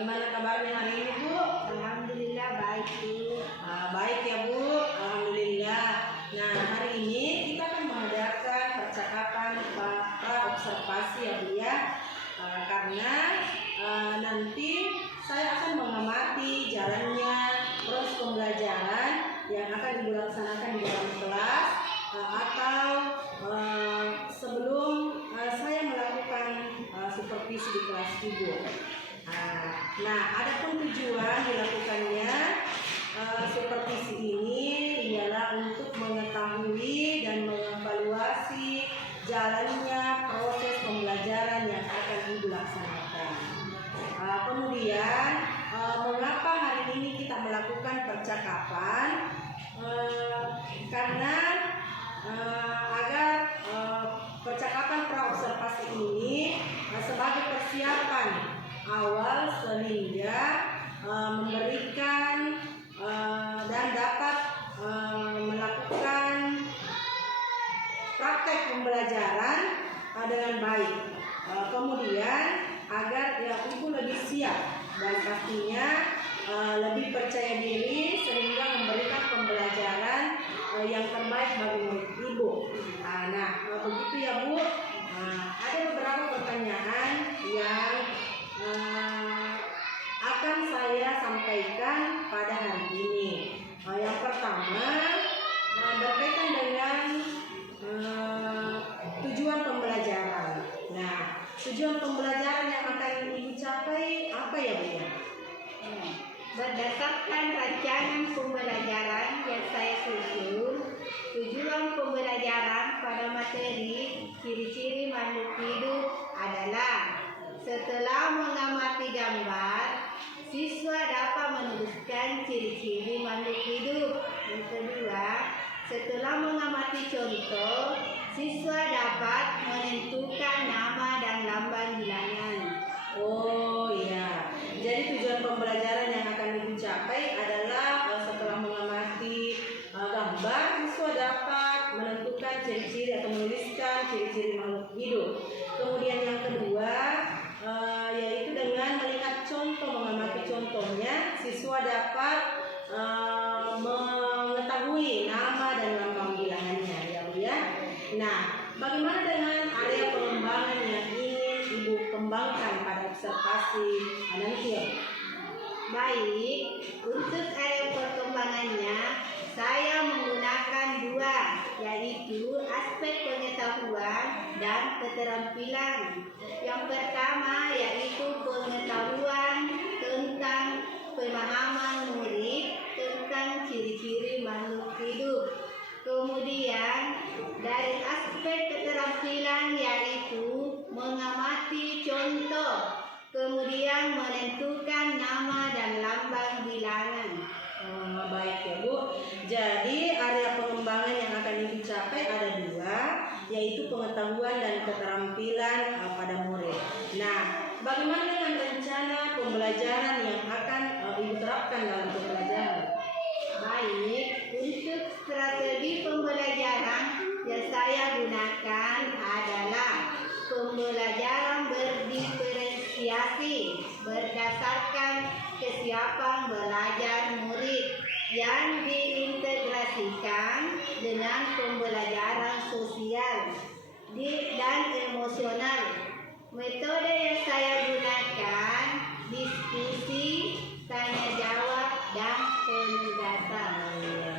Bagaimana kabarnya hari ini, Bu? Alhamdulillah baik, Bu. Baik ya, Bu. Alhamdulillah. Nah, hari ini kita akan mengadakan percakapan pra-observasi ya, Bu ya. Karena nanti saya akan mengamati jalannya proses pembelajaran yang akan Ibu laksanakan di dalam kelas atau sebelum saya melakukan supervisi di kelas Ibu. Nah, adapun tujuan dilakukannya supervisi ini ialah untuk mengetahui dan mengevaluasi jalannya proses pembelajaran yang akan Ibu laksanakan. Kemudian, mengapa hari ini kita melakukan percakapan? Karena agar percakapan pra-observasi ini sebagai persiapan awal sehingga memberikan dan dapat melakukan praktek pembelajaran dengan baik. Kemudian agar Ibu lebih siap dan pastinya lebih percaya diri sehingga memberikan pembelajaran yang terbaik bagi murid Ibu. Nah, begitu ya, Bu. Ada beberapa pertanyaan yang akan saya sampaikan pada hari ini. Yang pertama berkaitan dengan tujuan pembelajaran. Nah, tujuan pembelajaran yang akan Ibu capai apa ya, Bu? Berdasarkan rancangan pembelajaran yang saya susun, tujuan pembelajaran pada materi ciri-ciri makhluk hidup adalah setelah mengamati gambar, siswa dapat menuliskan ciri-ciri makhluk hidup. Yang kedua, setelah mengamati contoh, siswa dapat menentukan nama dan lambang bilangan. Oh iya, jadi tujuan pembelajaran yang akan Ibu capai adalah setelah mengamati gambar, siswa dapat menentukan ciri-ciri atau menuliskan ciri-ciri makhluk hidup. Kemudian yang kedua, yaitu dengan melihat contoh, mengamati contohnya, siswa dapat mengetahui nama dan lambang bilangannya, ya Bu ya. Nah, bagaimana dengan area pengembangan yang ingin Ibu kembangkan pada observasi nanti ya? Baik, untuk area perkembangannya saya menggunakan dua, yaitu aspek pengetahuan dan keterampilan. Yang pertama yaitu pengetahuan tentang pemahaman murid tentang ciri-ciri makhluk hidup. Kemudian dari aspek keterampilan yaitu mengamati contoh, kemudian menentukan nama dan lambang bilangan. Baik ya, Bu. Jadi area pengembangan yang akan Ibu capai ada dua, yaitu pengetahuan dan keterampilan pada murid. Nah, bagaimana dengan rencana pembelajaran yang akan Ibu terapkan dalam pembelajaran? Baik, untuk strategi pembelajaran yang saya gunakan adalah pembelajaran berdiferensiasi berdasarkan kesiapan belajar murid yang diintegrasikan dengan pembelajaran sosial dan emosional. Metode yang saya gunakan diskusi, tanya jawab, dan penugasan.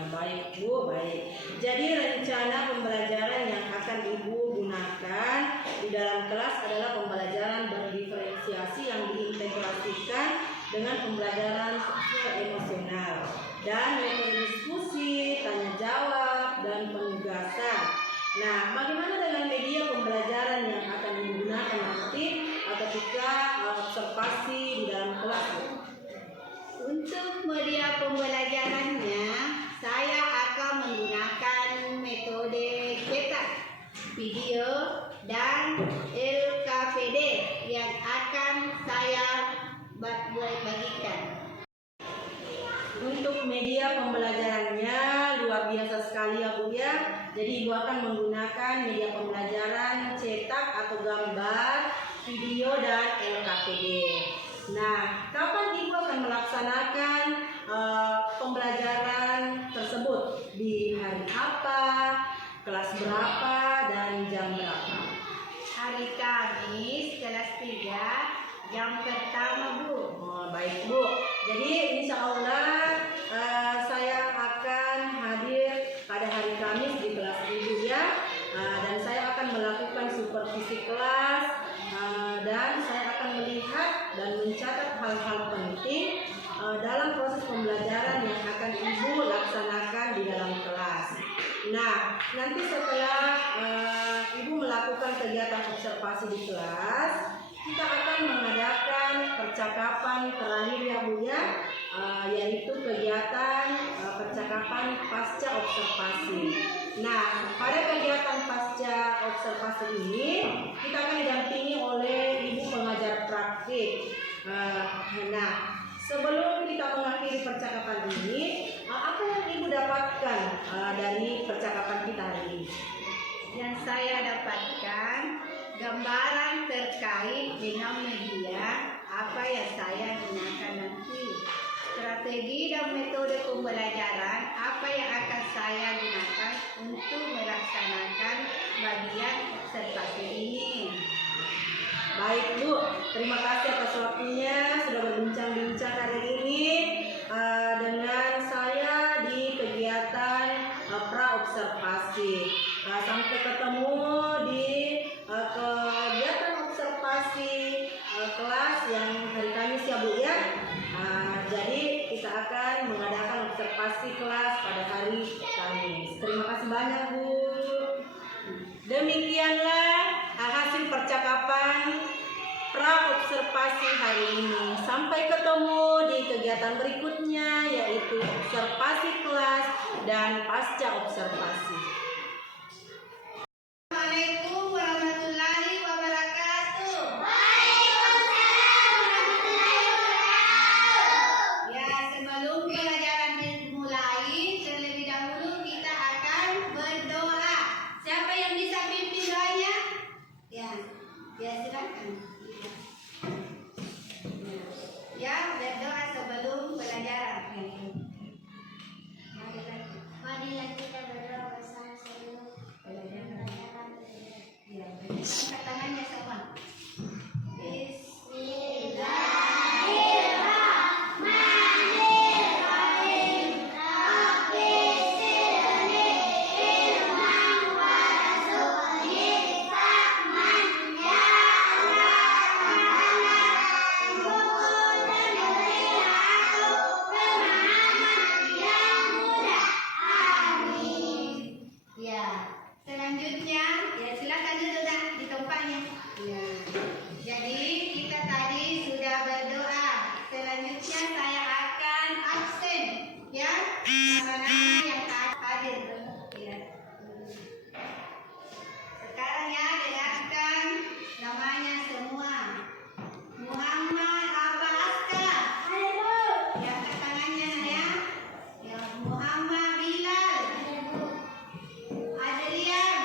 Baik Bu, baik. Jadi rencana pembelajaran yang akan Ibu gunakan di dalam kelas adalah pembelajaran berdiferensiasi yang diintegrasikan dengan pembelajaran sosial emosional, dan metode diskusi, tanya jawab, dan penugasan. Nah, bagaimana dengan media pembelajaran yang akan Ibu gunakan nanti ketika observasi di dalam kelas? Untuk media pembelajarannya, saya akan menggunakan metode cetak, video, dan LKPD yang akan saya bagikan. Untuk media pembelajarannya luar biasa sekali ya Bu ya. Jadi Ibu akan menggunakan media pembelajaran cetak atau gambar, video, dan LKPD. Nah, kapan Ibu akan melaksanakan pembelajaran tersebut? Di hari apa, kelas berapa, dan jam berapa? Hari Kamis kelas 3 jam pertama, Bu. Oh, baik Bu. Jadi insya Allah saya akan hadir pada hari Kamis di kelas Ibu ya. Dan saya akan melakukan supervisi kelas dan saya akan melihat dan mencatat hal-hal penting dalam proses pembelajaran yang akan Ibu laksanakan di dalam kelas. Nah, nanti setelah Ibu melakukan kegiatan observasi di kelas, kita akan mengadakan percakapan terakhir ya Bu ya, yaitu kegiatan percakapan pasca observasi. Nah, pada kegiatan pasca observasi ini kita akan didampingi oleh Ibu pengajar praktik. Nah, sebelum kita mengakhiri percakapan ini, apa yang Ibu dapatkan dari percakapan kita hari ini? Yang saya dapatkan gambaran terkait dengan media apa yang saya gunakan nanti. Strategi dan metode pembelajaran apa yang akan saya gunakan untuk melaksanakan bagian observasi ini. Baik Bu, terima kasih atas waktunya sudah berbincang-bincang hari ini dengan saya di kegiatan pra-observasi. Sampai ketemu di kegiatan observasi kelas yang hari Kamis ya Bu ya. Jadi kita akan mengadakan observasi kelas pada hari Kamis. Terima kasih banyak Bu. Demikianlah hasil percakapan pra-observasi hari ini. Sampai ketemu di kegiatan berikutnya, yaitu observasi kelas dan pasca observasi. Assalamualaikum warahmatullahi wabarakatuh. Ya, sebelum pelajaran dimulai, terlebih dahulu kita akan berdoa. Siapa yang bisa pimpin doanya? Ya silakan. Ya, berdoa sebelum pelajaran. Marilah kita berdoa bersama sebelum pelajaran. Ya, angkat tangannya sama. Ya, selanjutnya ya silakan duduk dah di tempatnya. Ya. Jadi kita tadi sudah berdoa. Selanjutnya saya akan absen ya. Nama-nama yang hadir. Ya. Sekarang ya dengarkan namanya semua. Muhammad Abba Aska. Ya, angkat tangannya ya. Ya, Muhammad Bilal. Adrian,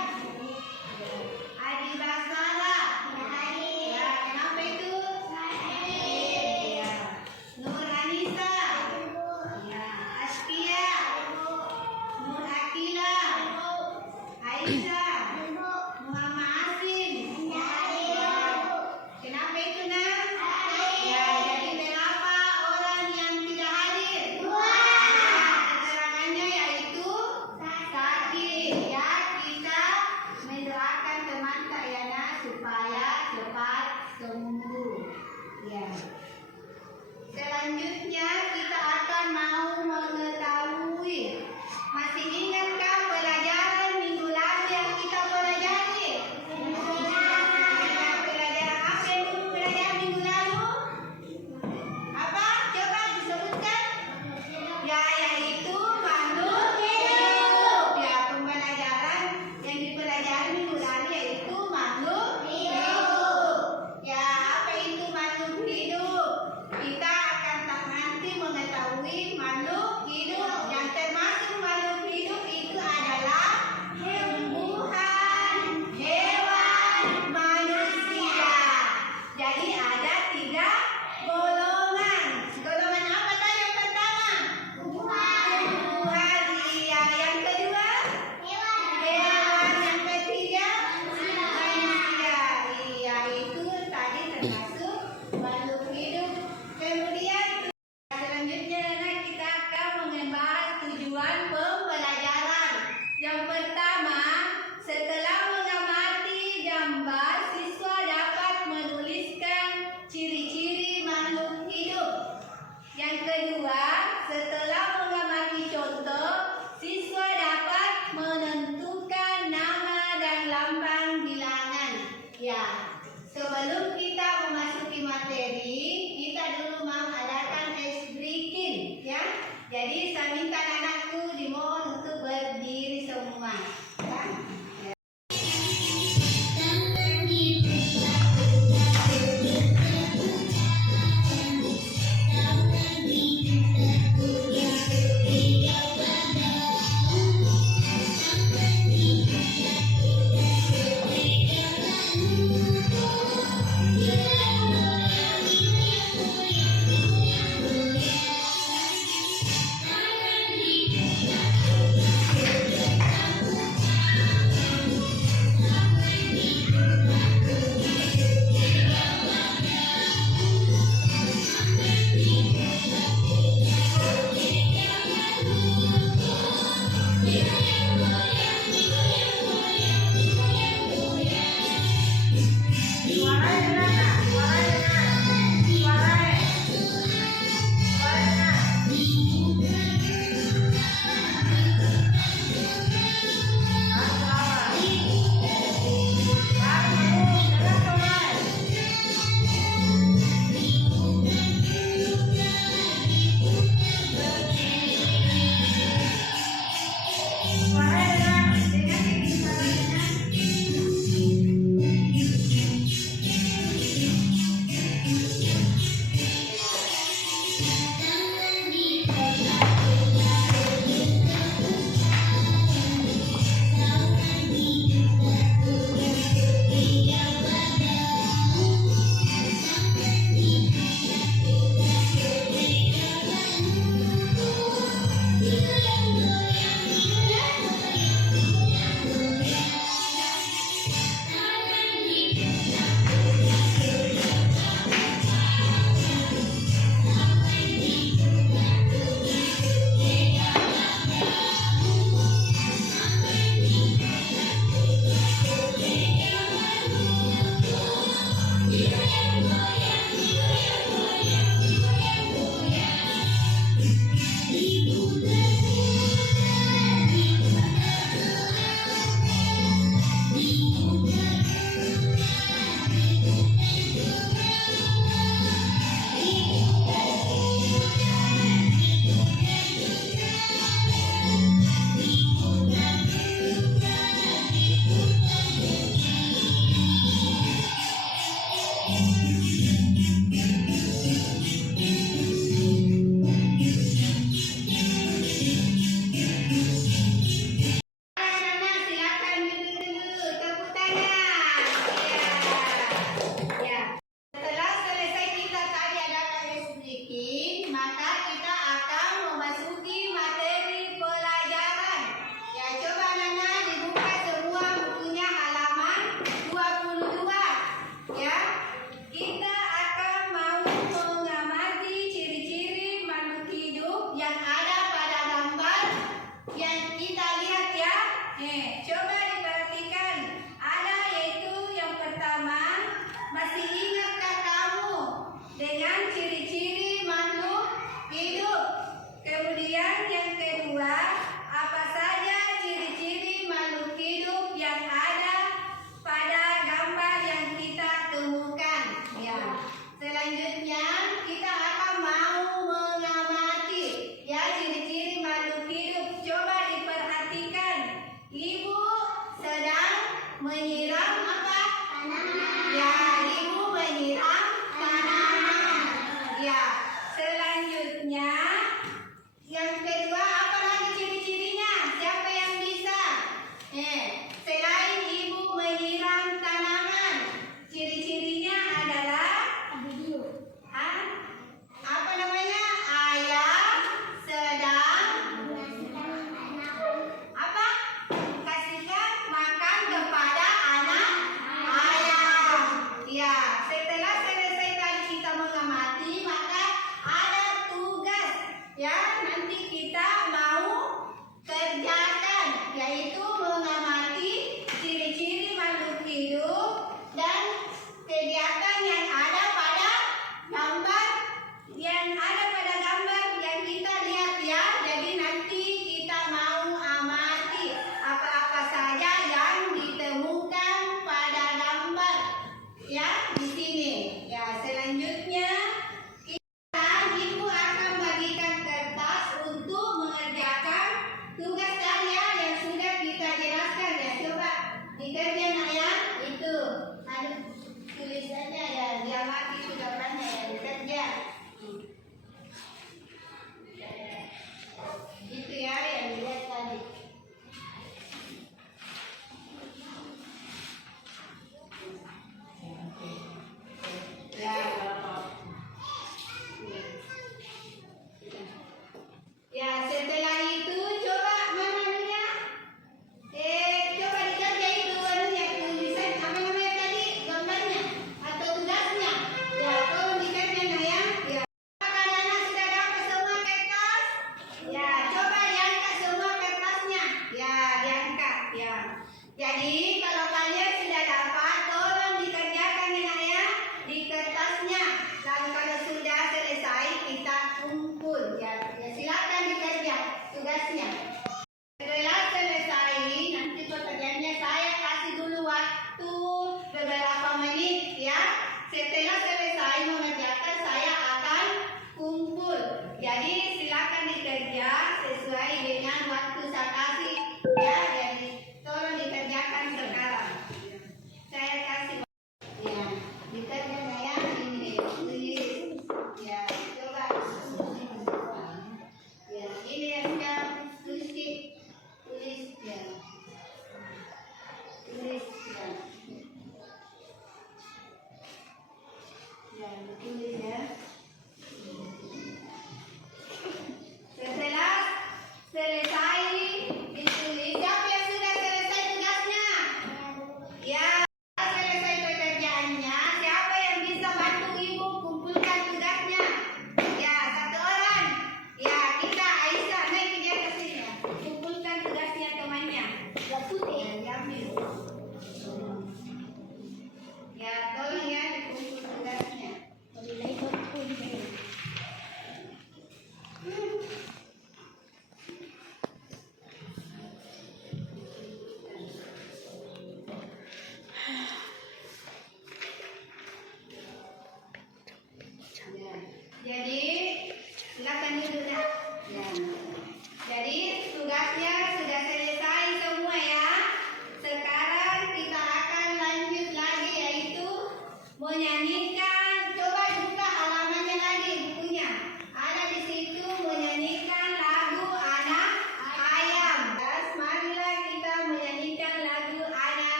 Adi Basara, ya kenapa itu? Ya, Nur Anissa, ya Askia, Nur Akila, Aisyah, Muhammad Asim, ya kenapa itu nak? Ya jadi berapa orang yang tidak hadir? Keterangannya yaitu sakit ya, kita mendoakan teman Tayana supaya cepat sembuh ya. Selanjutnya kita akan mau mengetahui, masih ingatkah pelajaran minggu lalu yang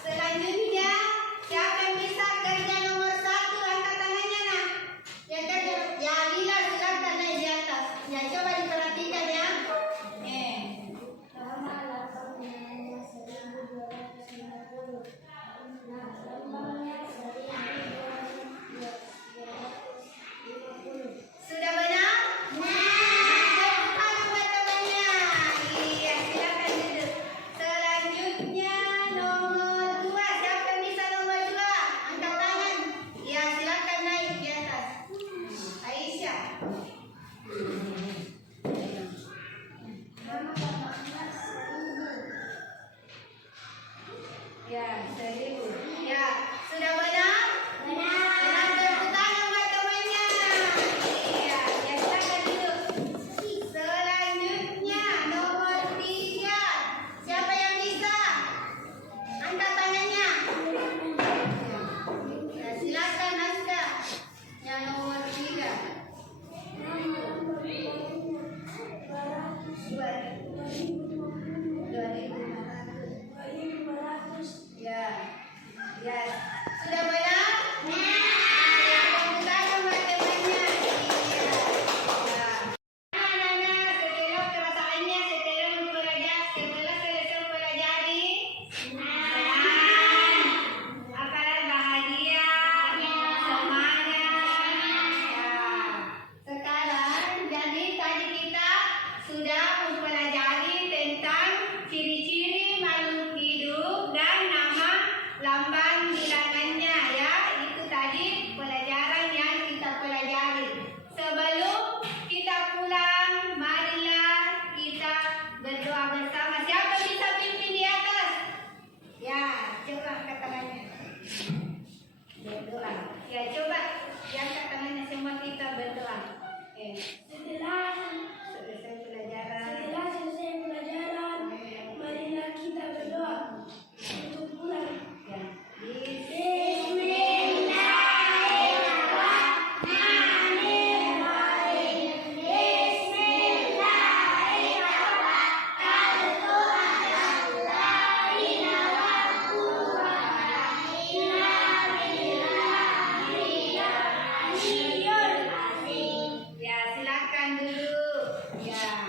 Selanjutnya, siapa yang bisa kerja nomor 1 angkat tangannya nak? Yang kerja, ya Lila silakan naik di atas. Ya coba diperhatikan ya. Nama lambangnya 1250. Nah, lambangnya 1250. Sudah benar? Tepuk tangan buat temannya. Iya, silakan duduk. Selanjutnya nomor 2. Siapa yang bisa nomor 2? Angkat tangan. Ya, silakan naik di atas. Aisyah. Nama lambangnya 1000. Ya, 1000. Ya, sudah benar? Benar. Benar, tepuk tangan buat temannya. Iya, ya silakan duduk. Selanjutnya nomor 3. Siapa yang bisa? Angkat tangannya. Ya, silakan Asda. Yang nomor 3. Nama lambangnya 200. 2500. Ya. Ya. Sudah benar? Ya, tepuk tangan buat temannya. Iya. Ya. Anak-anak, setelah perasaannya, setelah mempelajari, setelah selesai mempelajari, senang, akan bahagia, semangat. Ya. Sekarang, jadi tadi kita sudah mempelajari tentang ciri-ciri makhluk hidup dan nama lambang bilangannya ya. Itu tadi pelajaran yang kita pelajari. Sebelum kita pulang, marilah kita berdoa bersama. Siapa bisa pimpin di atas? Ya, coba angkat tangannya. Berdoa. Ya, coba diangkat tangannya semua kita berdoa. Setelah Selesai pelajaran. selesai pelajaran, marilah kita berdoa untuk pulang. Ya. Ya, silakan duduk. Ya.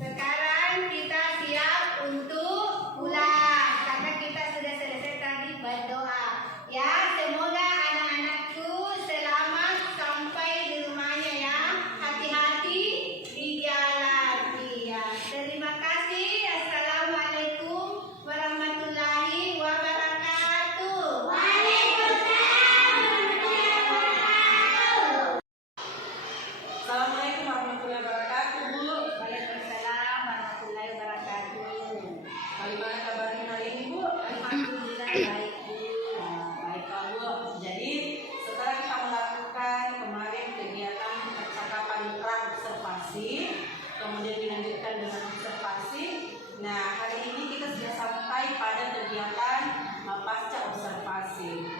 Sekarang kita siap untuk pulang karena kita sudah selesai tadi berdoa. Ya, semoga anak-anakku selamat sampai di rumahnya ya. Hati-hati di jalan. Iya. Terima kasih. Assalamualaikum warahmatullahi wabarakatuh. Assalamualaikum warahmatullahi wabarakatuh, Bu. Waalaikumsalam warahmatullahi wabarakatuh. Bagaimana kabarnya hari ini, Bu? Alhamdulillah baik, Bu. Baiklah, Bu. Jadi setelah kita melakukan kemarin kegiatan percakapan observasi, kemudian dilanjutkan dengan observasi. Nah, hari ini kita sudah sampai pada kegiatan pasca observasi.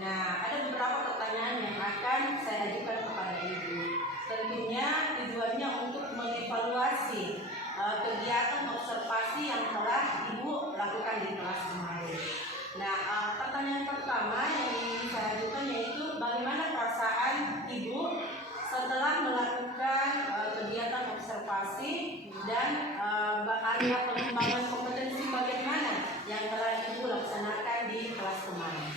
Nah, ada beberapa pertanyaan yang akan saya ajukan kepada Ibu. Tentunya tujuannya untuk mengevaluasi kegiatan observasi yang telah Ibu lakukan di kelas kemarin. Nah, pertanyaan pertama yang ingin saya ajukan yaitu bagaimana perasaan Ibu setelah melakukan kegiatan observasi dan area pengembangan kompetensi bagaimana yang telah Ibu laksanakan di kelas kemarin.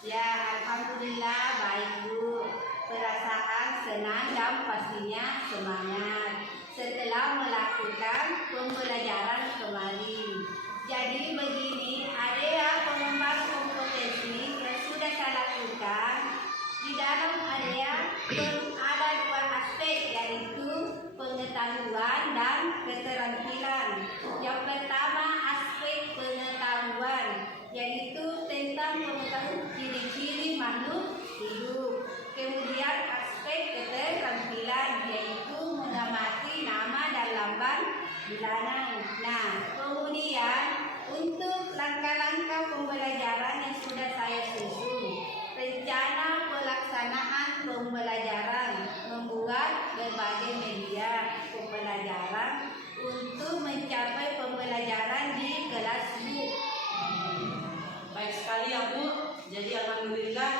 Ya, alhamdulillah baik, Bu. Perasaan senang dan pastinya semangat setelah melakukan pembelajaran kemarin. Jadi begini, area pengembangan kompetensi yang sudah saya lakukan di dalam area ada 2 aspek, yaitu pengetahuan dan keterampilan. Yang pertama aspek pengetahuan, yaitu tentang pengetahuan ciri-ciri makhluk hidup. Kemudian aspek keterampilan, yaitu mengamati nama dan lambang bilangan. Nah, kemudian untuk langkah-langkah pembelajaran yang sudah saya susun, rencana pelaksanaan pembelajaran, membuat berbagai media pembelajaran untuk mencapai pembelajaran di kelas Bu. sekali ya Bu. Jadi alhamdulillah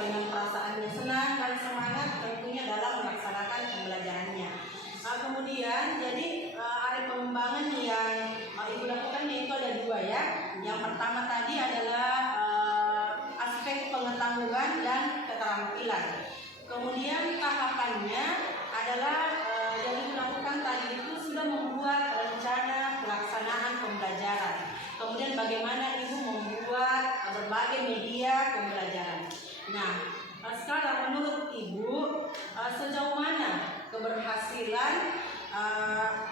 dengan perasaannya senang dan semangat tentunya dalam melaksanakan pembelajarannya. Kemudian jadi area pengembangan yang Ibu lakukan itu ada dua ya. Yang pertama tadi adalah aspek pengetahuan dan keterampilan. Kemudian tahapannya adalah yang dilakukan tadi itu sudah membuat rencana pelaksanaan pembelajaran. Kemudian bagaimana Ibu membuat berbagai media pembelajaran. Nah, sekarang menurut Ibu sejauh mana keberhasilan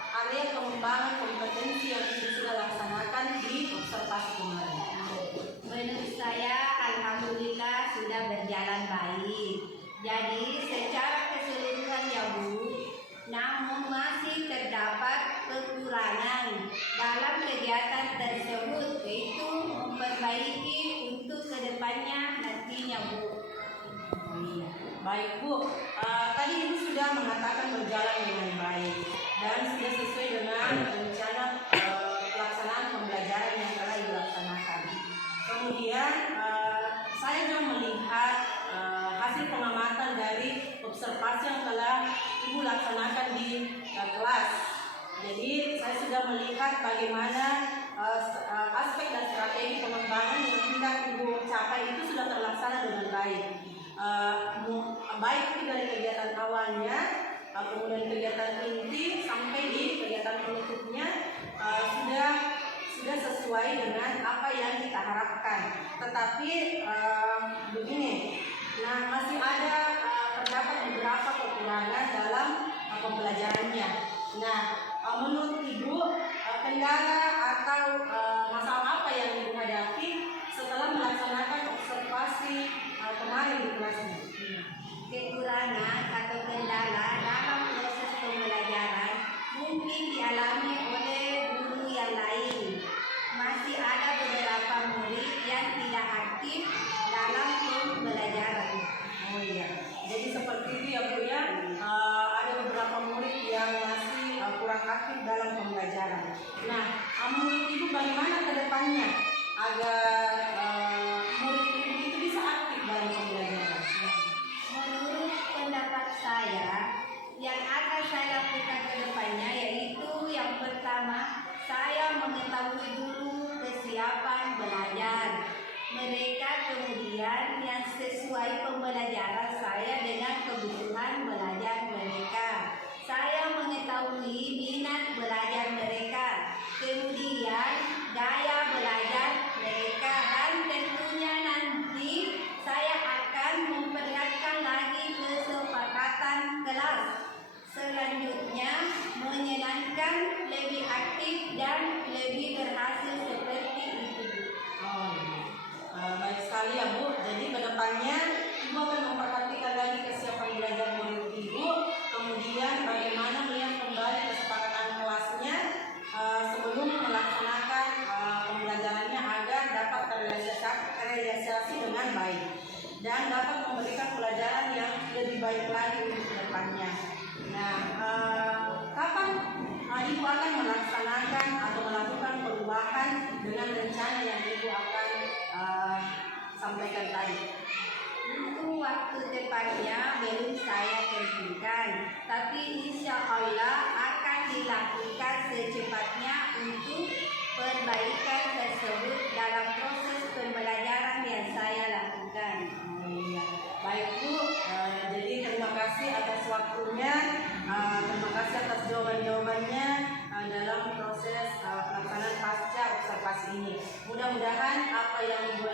area pengembangan kompetensi yang Ibu sudah laksanakan di observasi kemarin? Menurut saya alhamdulillah sudah berjalan baik. Jadi secara keseluruhan ya Bu, namun masih terdapat kekurangan dalam kegiatan tersebut, yaitu memperbaiki untuk kedepannya nantinya Bu. Baik Bu, tadi Ibu sudah mengatakan berjalan dengan baik dan sudah sesuai dengan rencana pelaksanaan pembelajaran yang telah Ibu laksanakan. Kemudian saya juga melihat hasil pengamatan dari observasi yang telah Ibu laksanakan di kelas. Jadi saya sudah melihat bagaimana aspek dan strategi pengembangan yang hendak Ibu capai itu sudah terlaksana dengan baik. Baik itu dari kegiatan awalnya, kemudian kegiatan inti sampai di kegiatan penutupnya sudah sesuai dengan apa yang kita harapkan. Tetapi begini, nah masih ada terdapat beberapa kekurangan dalam pembelajarannya. Nah, menurut Ibu kendala atau masalah apa yang Ibu hadapi setelah melaksanakan observasi kemarin di kelasnya? Kekurangan atau kendala dalam proses pembelajaran mungkin dialami oleh guru yang lain. Masih ada beberapa murid yang tidak aktif dalam pembelajaran. Oh iya, jadi seperti itu ya Bu ya. Ada beberapa murid yang masih kurang aktif dalam pembelajaran. Nah, menurut Ibu bagaimana ke depannya agar murid itu bisa aktif dalam pembelajaran? Menurut pendapat saya, yang akan saya lakukan ke depannya yaitu yang pertama, saya mengetahui dulu kesiapan belajar mereka, kemudian yang sesuai pembelajaran saya dengan kebutuhan belajar mereka. Saya mengetahui minat belajar mereka, kemudian gaya belajar mereka, dan tentunya nanti saya akan memperlihatkan lagi kesepakatan kelas. Selanjutnya menyenangkan, lebih aktif dan lebih berhasil seperti itu. Baik sekali ya Bu. Jadi kedepannya Ibu akan memperhatikan lagi kesiapan belajar murid Ibu, kemudian bagaimana melihat kembali kesepakatan kelasnya sebelum melaksanakan pembelajarannya agar dapat terrealisasi dengan baik dan dapat memberikan pelajaran yang lebih baik lagi untuk kedepannya. Nah, kapan Ibu akan melaksanakan atau melakukan perubahan dengan rencana yang Ibu akan sampaikan tadi? Untuk waktu tepatnya belum saya tentukan, tapi insya Allah akan dilakukan secepatnya untuk perbaikan tersebut dalam proses pembelajaran yang saya lakukan. Baik Bu, jadi terima kasih atas waktunya, terima kasih atas jawaban-jawabannya dalam proses pelaksanaan pasca observasi ini. Mudah-mudahan apa yang Ibu